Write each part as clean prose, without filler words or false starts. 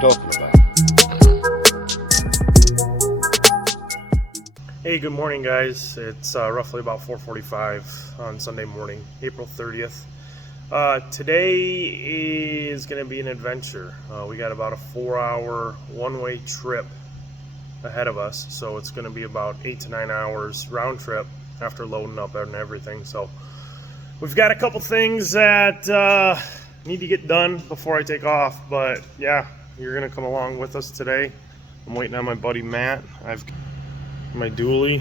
talking about. Hey, good morning, guys. It's roughly about 4:45 on Sunday morning, April 30th. Today is going to be an adventure. We got about a 4-hour one-way trip ahead of us, so it's going to be about 8 to 9 hours round trip after loading up and everything. So we've got a couple things that need to get done before I take off, but yeah, you're going to come along with us today. I'm waiting on my buddy Matt. I've my dually,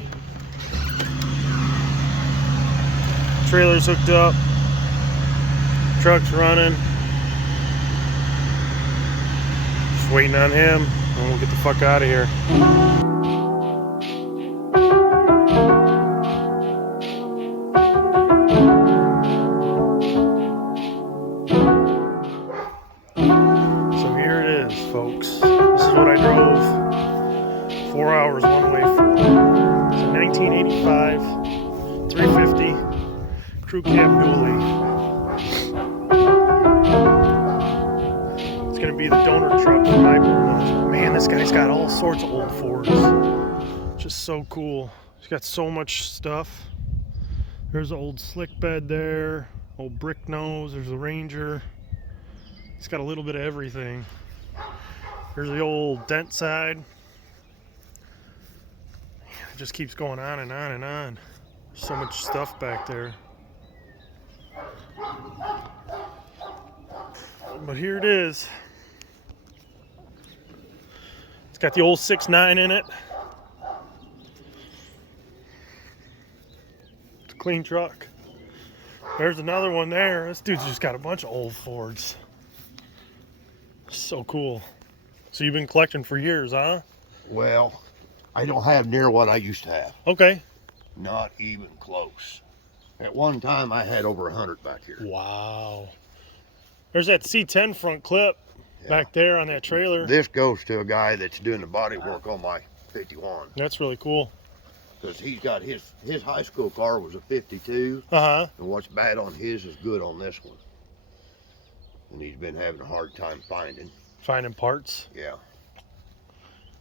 trailer's hooked up, truck's running, just waiting on him, and we'll get the fuck out of here. So here it is, folks. This is what I drove 4 hours one way for. It's a 1985 350 crew cab dually. It's going to be the donor truck for my Bullnose. Man, this guy's got all sorts of old Fords. Just so cool. He's got so much stuff. There's an old slick bed there, old brick nose, there's a Ranger. He's got a little bit of everything. There's the old dent side. It just keeps going on and on and on. So much stuff back there. But here it is. It's got the old 6.9 in it. It's a clean truck. There's another one there. This dude's just got a bunch of old Fords. So cool. So you've been collecting for years, huh? Well, I don't have near what I used to have. Okay. Not even close. At one time, I had over 100 back here. Wow. There's that C10 front clip back there on that trailer. This goes to a guy that's doing the body work on my 51. That's really cool. Because he's got his high school car was a 52. Uh-huh. And what's bad on his is good on this one. And he's been having a hard time finding Parts. Yeah.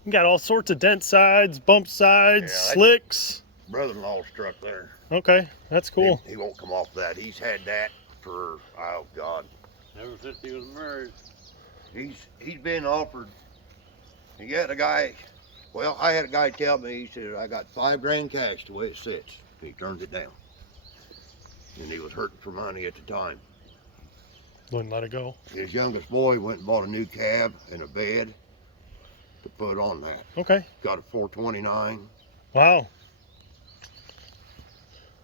You got all sorts of dent sides, bump sides, slicks. Brother-in-law's truck there. Okay, that's cool. He won't come off that. He's had that for, oh God, ever since he was married. He's been offered. He had a guy. Well, I had a guy tell me, he said, I got $5 cash the way it sits. He turns it down. And he was hurting for money at the time. Wouldn't let it go. His youngest boy went and bought a new cab and a bed to put on that. Okay. Got a 429. Wow.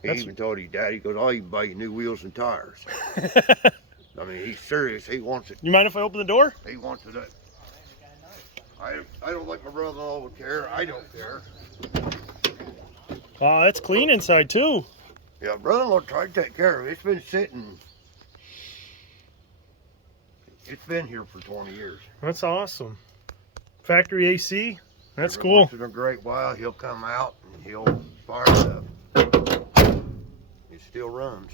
He even told his dad, he goes, oh, you can buy you new wheels and tires. I mean, he's serious. He wants it. You mind if I open the door? He wants it. I don't think my brother-in-law would care. I don't care. Wow, that's clean inside too. Yeah, brother-in-law tried to take care of it. It's been sitting. It's been here for 20 years. That's awesome. Factory AC. That's Every cool. once in a great while, he'll come out and he'll fire it up. It still runs.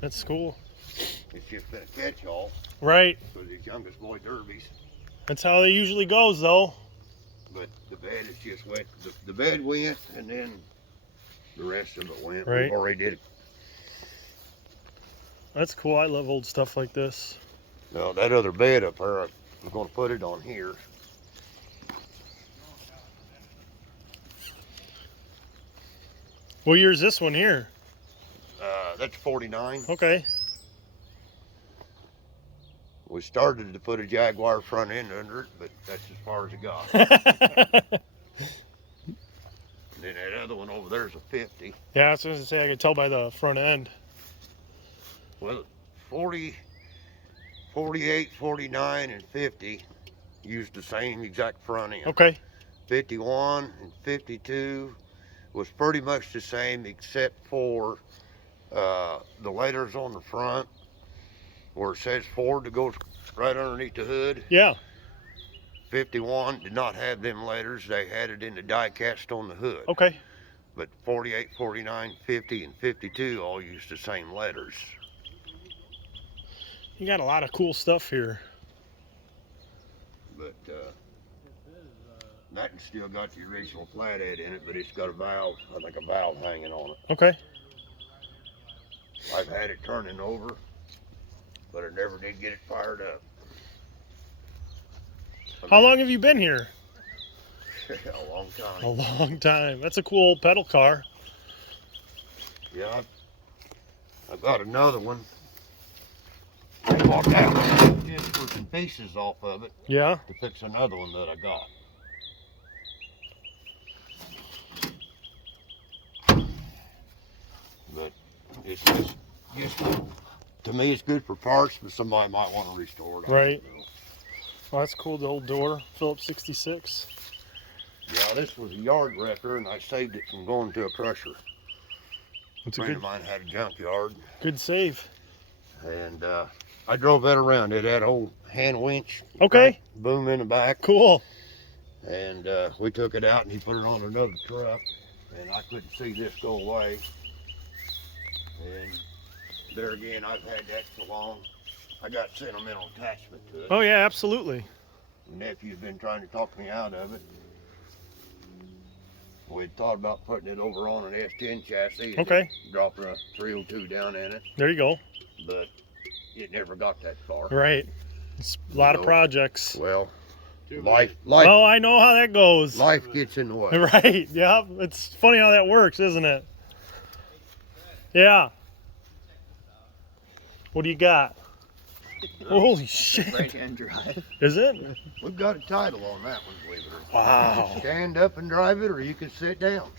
That's cool. It's just been a catch-all. Right. For his youngest boy, Derbies. That's how it usually goes, though. But the bed is just wet. The bed went, and then the rest of it went. Right. We already did it. That's cool. I love old stuff like this. Now, that other bed up there, I'm going to put it on here. What year is this one here? That's 49. Okay. We started to put a Jaguar front end under it, but that's as far as it got. And then that other one over there is a 50. Yeah, I was going to say, I could tell by the front end. Well, 40, 48, 49, and 50 used the same exact front end. Okay. 51 and 52 was pretty much the same, except for the letters on the front where it says Ford that goes right underneath the hood. Yeah. 51 did not have them letters. They had it in the die cast on the hood. Okay. But 48, 49, 50, and 52 all used the same letters. You got a lot of cool stuff here. But still got the original flathead in it, but it's got a valve, like a valve hanging on it. Okay. I've had it turning over, but I never did get it fired up. How long have you been here? A long time. A long time. That's a cool old pedal car. Yeah, I've got another one. I walked out just for some pieces off of it Yeah. to fix another one that I got. But it's just to me, it's good for parts, but somebody might want to restore it. Right. Well, that's cool. The old door, Phillips 66. Yeah, this was a yard wrecker, and I saved it from going to a crusher. It's A a friend of mine had a junkyard, good save. and I drove that around. It had an old hand winch, Okay. boom in the back, Cool. and we took it out, and he put it on another truck, and I couldn't see this go away. And there again, I've had that so long, I got sentimental attachment to it. Oh yeah, absolutely. My nephew's been trying to talk me out of it. We'd thought about putting it over on an S10 chassis. And Okay. dropping a 302 down in it, There you go. but it never got that far. Right. It's a lot of No. projects. Well, Too life Oh, I know how that goes. life gets in the way. Right. Yeah. It's funny how that works, isn't it? Yeah. What do you got? Holy shit. Right-hand drive. Is it? We've got a title on that one, believe it or not. Wow. Stand up and drive it, or you can sit down.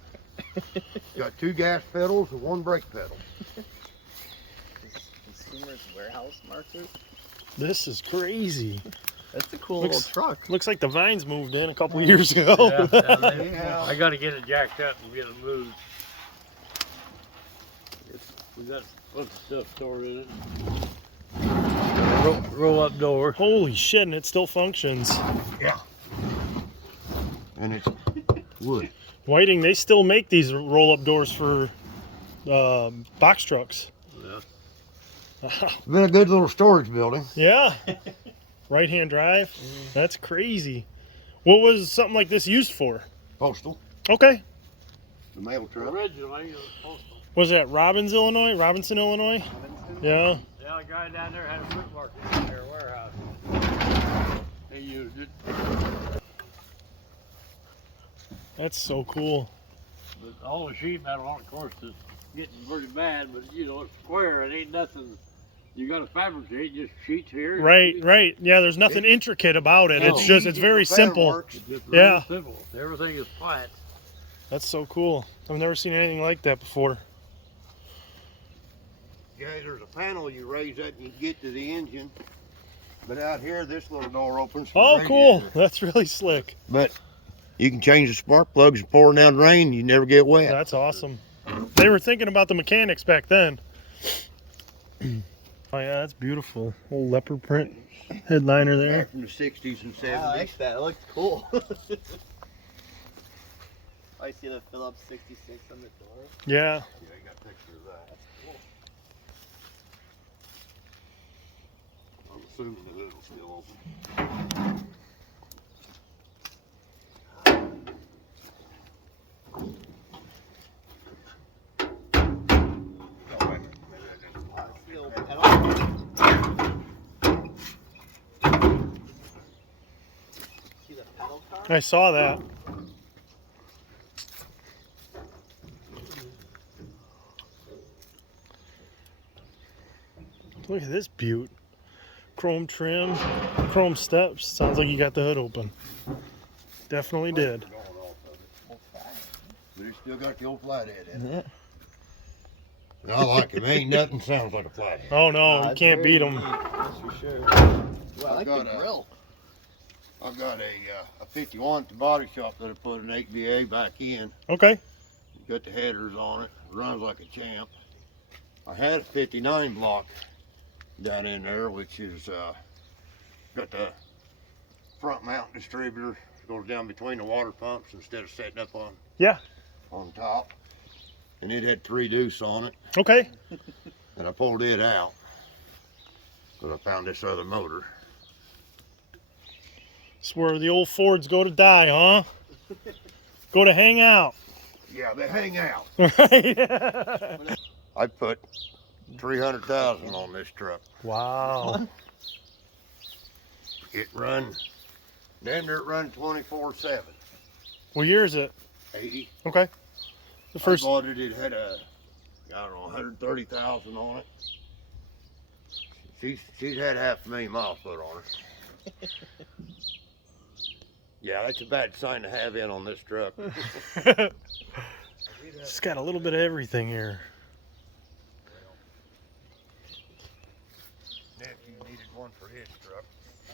Got 2 gas pedals and 1 brake pedal. Consumer's warehouse market. This is crazy. That's a cool Looks- little truck. Looks like the vines moved in a couple years ago. Yeah. I gotta get it jacked up and get it moved. We got a bunch of stuff stored in it. Roll up door. Holy shit, and it still functions. Yeah. And it's wood. Whiting, they still make these roll-up doors for box trucks. Yeah. It's been a good little storage building. Yeah. Right-hand drive. That's crazy. What was something like this used for? Postal. Okay. The mail truck. Originally, it was postal. Was that Robinson, Illinois? Yeah. Yeah, a guy down there had a fruit market in their warehouse. They used it. That's so cool. But all the sheet metal on, of course, is getting pretty bad, but you know, it's square. It ain't nothing. You got to fabricate just sheets here. Right. Yeah, there's nothing intricate about it. No. It's very simple. It's just Yeah. real simple. Everything is flat. That's so cool. I've never seen anything like that before. Yeah, there's a panel you raise that and you get to the engine. But out here, this little door opens. for Oh, the cool. radiator. That's really slick. But you can change the spark plugs and pouring down rain, you never get wet. That's awesome. They were thinking about the mechanics back then. Oh yeah, that's beautiful. Old leopard print headliner there. Back from the 60s and 70s. I like that. It looks cool. I see the Phillips 66 on the door. Yeah. Yeah, you got a picture of that. That's cool. I'm assuming the hood will still open. Oh, wait a minute. Maybe I didn't. That's the old pedal. See the pedal car? I saw that. Look at this beaut. Chrome trim, chrome steps. Sounds like you got the hood open. Definitely did. Going off of it. But it's still got the old flathead in it. Yeah. I like it. Ain't nothing sounds like a flathead. Oh no, you It's can't very beat them. unique, That's for sure. Well, I like got the a- grill. I've got a 51 at the body shop that I put an 8VA back in. Okay. Got the headers on it. Runs like a champ. I had a 59 block down in there, which is got the front mount distributor. Goes down between the water pumps instead of setting up on top. And it had 3 deuce on it, Okay. and I pulled it out. But I found this other motor. It's where the old Fords go to die, huh? Go to hang out. Yeah, they hang out. Right. I put 300,000 on this truck. Wow. It run, damn near it run 24/7. What year is it? 80. Okay. The first. I bought it. It had a, I don't know, 130,000 on it. She's had 500,000 miles put on her. Yeah, that's a bad sign to have in on this truck. It's got a little bit of everything here. Nephew needed one for his truck. So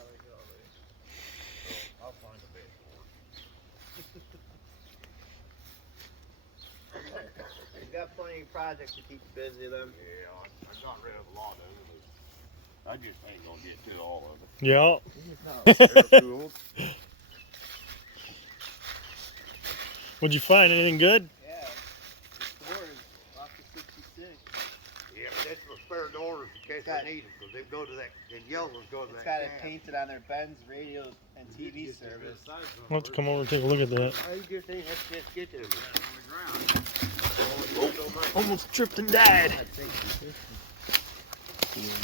I'll find a bed for it. You've got plenty of projects to keep you busy then. Yeah, I got rid of a lot of it. I just ain't gonna get to all of it. Yeah. They're cool. What'd you find? Anything good? Yeah. The storage off the 66. Yeah, that's for spare doors in case I need them, because they go to that, and yellows go to It's that got it cab. painted on their Benz radio and TV service. We'll have to come over and take a look at that. I just ain't have to get to it. Almost tripped and died.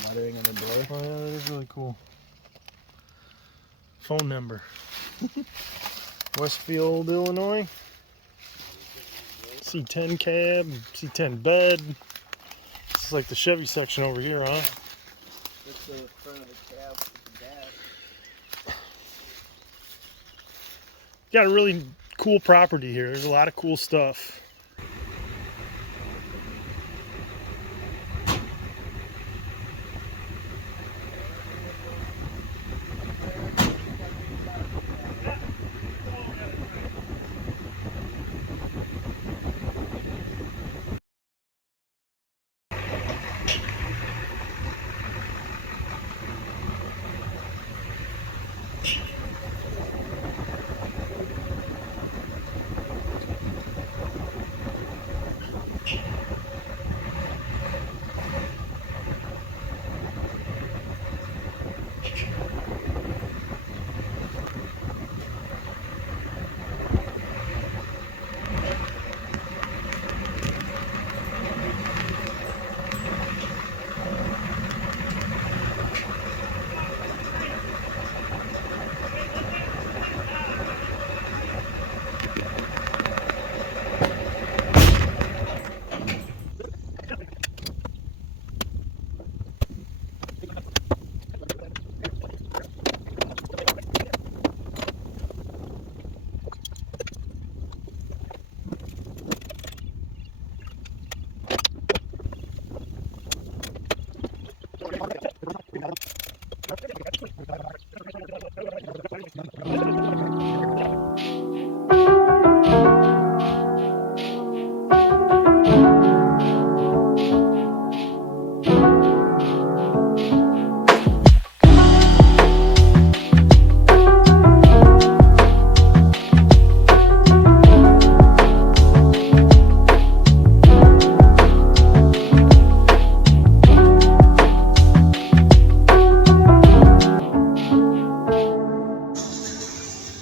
Lettering on the door. Oh yeah, that is really cool. Phone number. Westfield, Illinois. C10 cab, C10 bed. This is like the Chevy section over here, huh? That's the front of the cab with the dash. Got a really cool property here. There's a lot of cool stuff.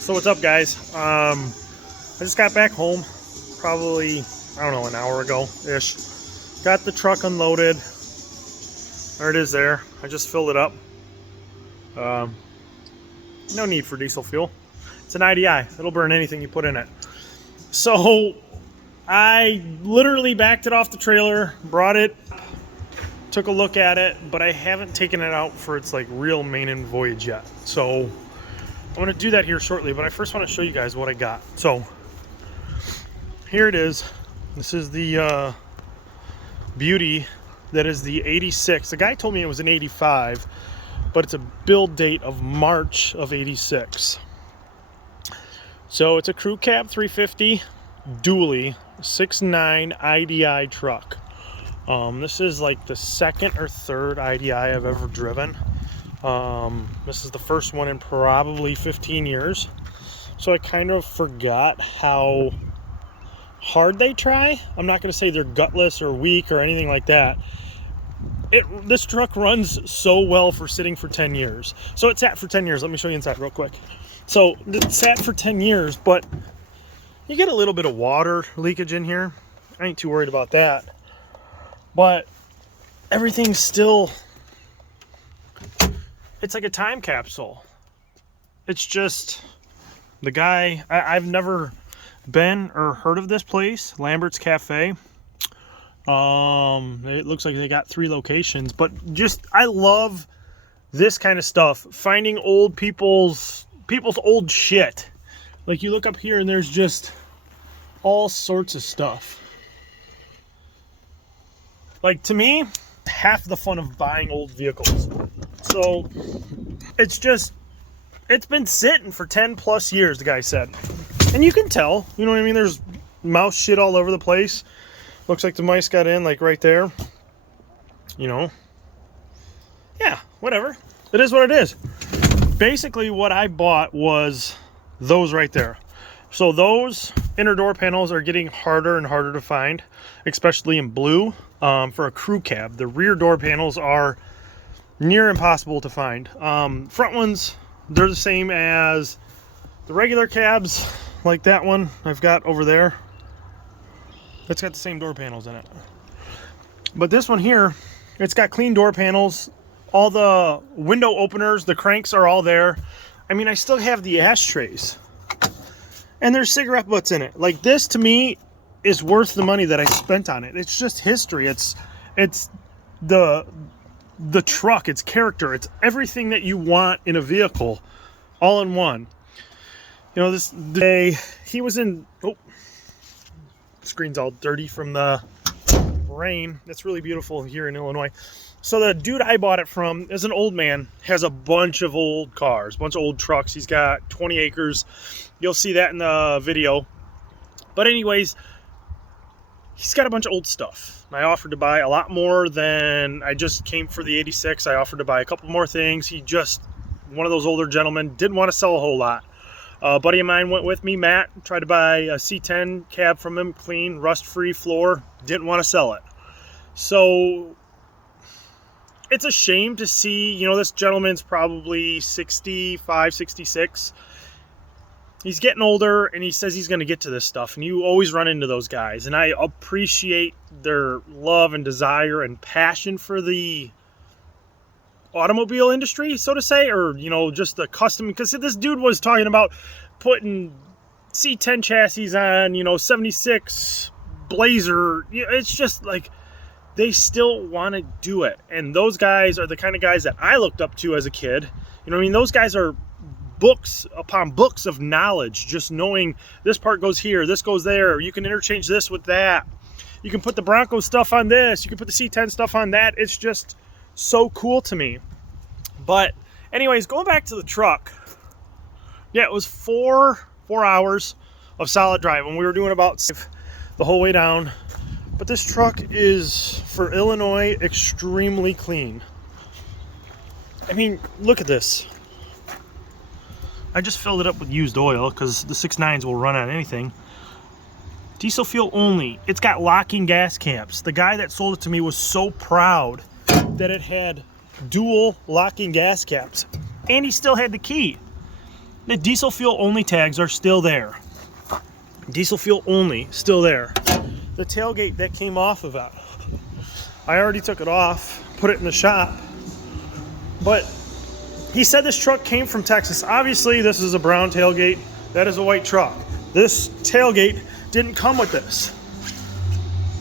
So what's up, guys? I just got back home probably, I don't know, an hour ago ish. Got the truck unloaded. There it is there. I just filled it up. No need for diesel fuel. It's an IDI. It'll burn anything you put in it. So I literally backed it off the trailer, brought it, took a look at it, but I haven't taken it out for its like real main voyage yet. So I'm going to do that here shortly, but I first want to show you guys what I got. So here it is. This is the Beauty. That is the 86. The guy told me it was an 85, but it's a build date of March of 86. So it's a crew cab 350 dually 6.9 IDI truck. This is like the second or third IDI I've ever driven. This is the first one in probably 15 years. So I kind of forgot how hard they try. I'm not going to say they're gutless or weak or anything like that. This truck runs so well for sitting for 10 years. So it sat for 10 years. Let me show you inside real quick. So it sat for 10 years, but You get a little bit of water leakage in here. I ain't too worried about that. But everything's still, it's like a time capsule. It's just the guy, I've never been or heard of this place, Lambert's Cafe. It looks like they got 3 locations, but just, I love this kind of stuff. Finding old people's old shit. Like you look up here and there's just all sorts of stuff. Like, to me, half the fun of buying old vehicles. So it's just, it's been sitting for 10 plus years, the guy said. And you can tell, you know what I mean? There's mouse shit all over the place. Looks like the mice got in, like right there. You know? Yeah, whatever. It is what it is. Basically, what I bought was those right there. So those inner door panels are getting harder and harder to find, especially in blue, for a crew cab. The rear door panels are near impossible to find. Front ones, they're the same as the regular cabs, like that one I've got over there. It's got the same door panels in it. But this one here, it's got clean door panels. All the window openers, the cranks are all there. I mean, I still have the ashtrays. And there's cigarette butts in it. Like, this to me is worth the money that I spent on it. It's just history. It's the truck, it's character, it's everything that you want in a vehicle, all in one. You know, this day he was in, oh, screen's all dirty from the rain. It's really beautiful here in Illinois. So the dude I bought it from is an old man, has a bunch of old cars, a bunch of old trucks. He's got 20 acres. You'll see that in the video. But anyways, he's got a bunch of old stuff. I offered to buy a lot more than I just came for the 86. I offered to buy a couple more things. He just, one of those older gentlemen, didn't want to sell a whole lot. A buddy of mine went with me, Matt, tried to buy a C10 cab from him, clean, rust-free floor, didn't want to sell it. So it's a shame to see, you know, this gentleman's probably 65, 66. He's getting older, and he says he's going to get to this stuff, and you always run into those guys, and I appreciate their love and desire and passion for the automobile industry, so to say, or, you know, just the custom, because this dude was talking about putting C10 chassis on, you know, 76 Blazer. It's just like, they still want to do it, and those guys are the kind of guys that I looked up to as a kid. You know what I mean? Those guys are books upon books of knowledge, just knowing this part goes here, this goes there, you can interchange this with that, you can put the Bronco stuff on this, you can put the C10 stuff on that. It's just so cool to me. But anyways, going back to the truck, yeah, it was four hours of solid driving. We were doing about the whole way down. But this truck is, for Illinois, extremely clean. I mean, look at this. I just filled it up with used oil because the 6.9s will run on anything. Diesel fuel only. It's got locking gas camps. The guy that sold it to me was so proud that it had dual locking gas caps. And he still had the key. The diesel fuel only tags are still there. Diesel fuel only, still there. The tailgate that came off of it, I already took it off, put it in the shop. But he said this truck came from Texas. Obviously, this is a brown tailgate. That is a white truck. This tailgate didn't come with this.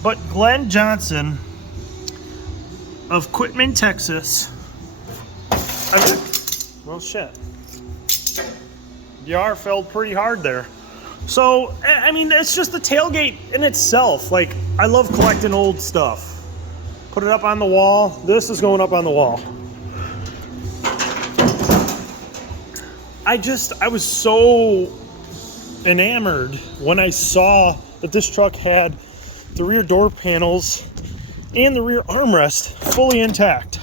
But Glenn Johnson of Quitman, Texas, well, shit. The R fell pretty hard there. So, I mean, it's just the tailgate in itself. Like, I love collecting old stuff. Put it up on the wall. This is going up on the wall. I was so enamored when I saw that this truck had the rear door panels and the rear armrest fully intact.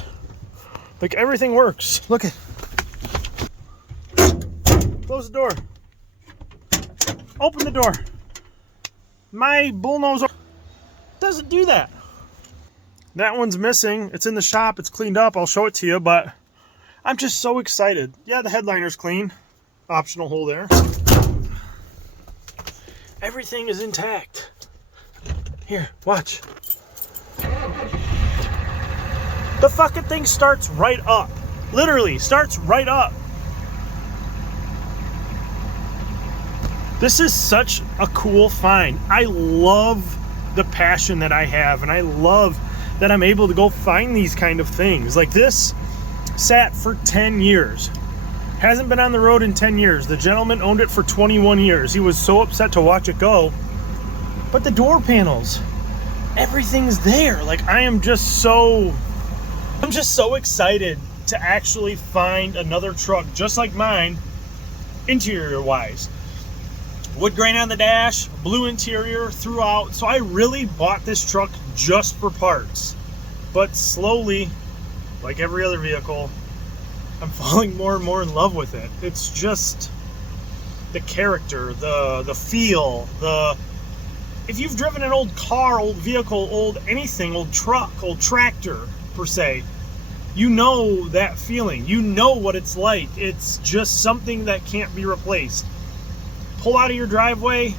Like, everything works. Look at. Close the door. Open the door. My Bullnose doesn't do that. That one's missing. It's in the shop. It's cleaned up. I'll show it to you, but I'm just so excited. Yeah, the headliner's clean. Optional hole there. Everything is intact. Here, watch. The fucking thing starts right up. Literally, starts right up. This is such a cool find. I love the passion that I have, and I love that I'm able to go find these kind of things. Like this sat for 10 years. Hasn't been on the road in 10 years. The gentleman owned it for 21 years. He was so upset to watch it go. But the door panels, everything's there. Like I'm just so excited to actually find another truck just like mine, interior wise. Wood grain on the dash, blue interior throughout. So I really bought this truck just for parts. But slowly, like every other vehicle, I'm falling more and more in love with it. It's just the character, the feel, if you've driven an old car, old vehicle, old anything, old truck, old tractor per se, you know that feeling. You know what it's like. It's just something that can't be replaced. Pull out of your driveway,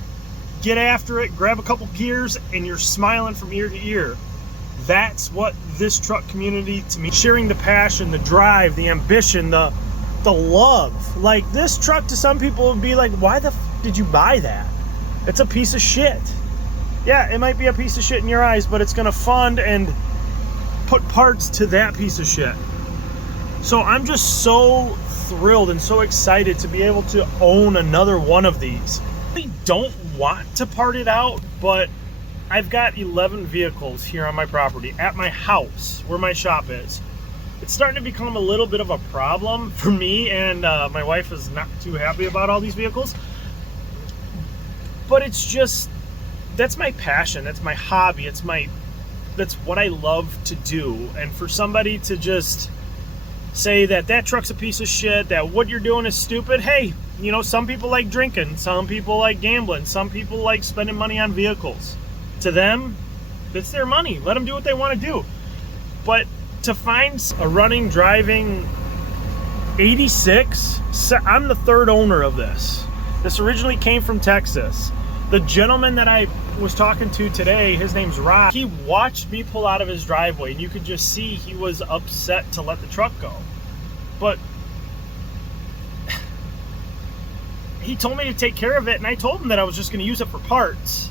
get after it, grab a couple gears, and you're smiling from ear to ear. That's what this truck community to me, sharing the passion, the drive, the ambition, the love. Like this truck to some people would be like, why the f did you buy that? It's a piece of shit. Yeah, it might be a piece of shit in your eyes, but it's gonna fund and put parts to that piece of shit. So I'm just so thrilled and so excited to be able to own another one of these. I don't want to part it out, but I've got 11 vehicles here on my property at my house where my shop is. It's starting to become a little bit of a problem for me, and my wife is not too happy about all these vehicles. But it's just, that's my passion, that's my hobby, that's what I love to do. And for somebody to just say that truck's a piece of shit, that what you're doing is stupid, hey, you know, some people like drinking, some people like gambling, some people like spending money on vehicles. To them, it's their money. Let them do what they want to do. But to find a running, driving 86, I'm the third owner of this. This originally came from Texas. The gentleman that I was talking to today, his name's Rob. He watched me pull out of his driveway, and you could just see he was upset to let the truck go. But he told me to take care of it, and I told him that I was just going to use it for parts.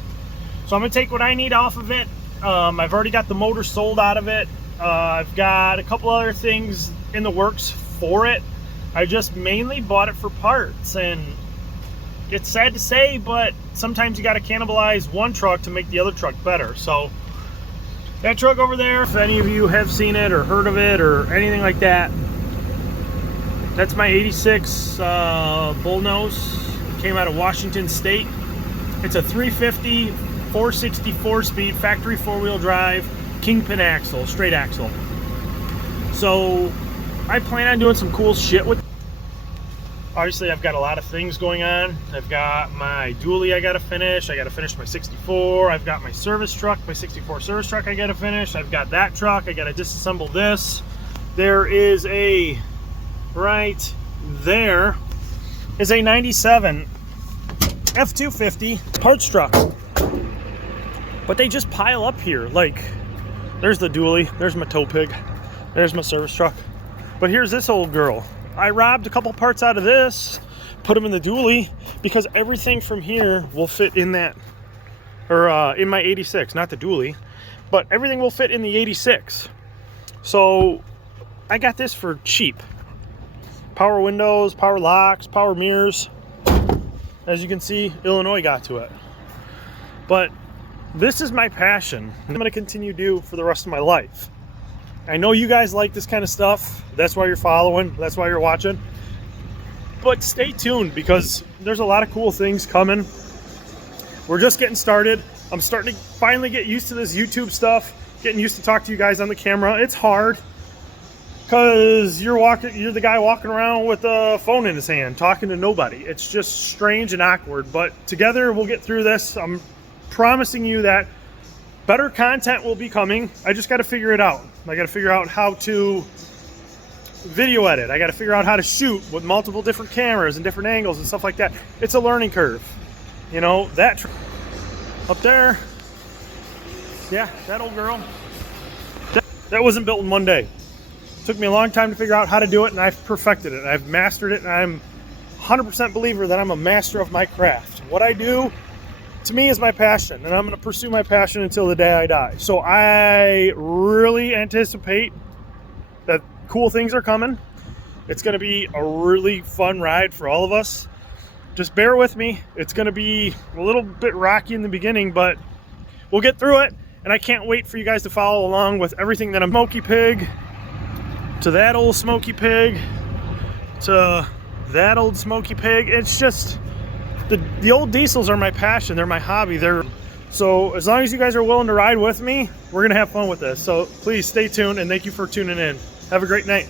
So I'm going to take what I need off of it. I've already got the motor sold out of it. I've got a couple other things in the works for it. I just mainly bought it for parts, and it's sad to say, but sometimes you got to cannibalize one truck to make the other truck better. So that truck over there, if any of you have seen it or heard of it or anything like that, that's my 86 Bullnose. Came out of Washington State. It's a 350, 464 speed, factory four-wheel drive, kingpin axle, straight axle. So I plan on doing some cool shit with it. Obviously, I've got a lot of things going on. I've got my dually I gotta finish. I gotta finish my 64. I've got my service truck, my 64 service truck I gotta finish. I've got that truck. I gotta disassemble this. There is a, right there, is a 97 F350 parts truck. But they just pile up here. Like, there's the dually, there's my tow pig, there's my service truck. But here's this old girl. I robbed a couple parts out of this, put them in the dually, because everything from here will fit in that, or in my 86, not the dually, but everything will fit in the 86. So I got this for cheap. Power windows, power locks, power mirrors. As you can see, Illinois got to it. But this is my passion. I'm going to continue to do for the rest of my life. I know you guys like this kind of stuff. That's why you're following. That's why you're watching. But stay tuned, because there's a lot of cool things coming. We're just getting started. I'm starting to finally get used to this YouTube stuff. Getting used to talk to you guys on the camera. It's hard because you're the guy walking around with a phone in his hand, talking to nobody. It's just strange and awkward. But together we'll get through this. I'm promising you that better content will be coming. I just got to figure it out. I got to figure out how to video edit. I got to figure out how to shoot with multiple different cameras and different angles and stuff like that. It's a learning curve. You know, that up there, yeah, that old girl, that wasn't built in one day. It took me a long time to figure out how to do it, and I've perfected it. I've mastered it, and I'm 100% believer that I'm a master of my craft. What I do, to me, is my passion, and I'm going to pursue my passion until the day I die. So I really anticipate that cool things are coming. It's going to be a really fun ride for all of us. Just bear with me. It's going to be a little bit rocky in the beginning, but we'll get through it. And I can't wait for you guys to follow along with everything that I'm Smoky Pig, to that old Smoky Pig, to that old Smoky Pig. It's just, the old diesels are my passion. They're my hobby. So as long as you guys are willing to ride with me, we're going to have fun with this. So please stay tuned, and thank you for tuning in. Have a great night.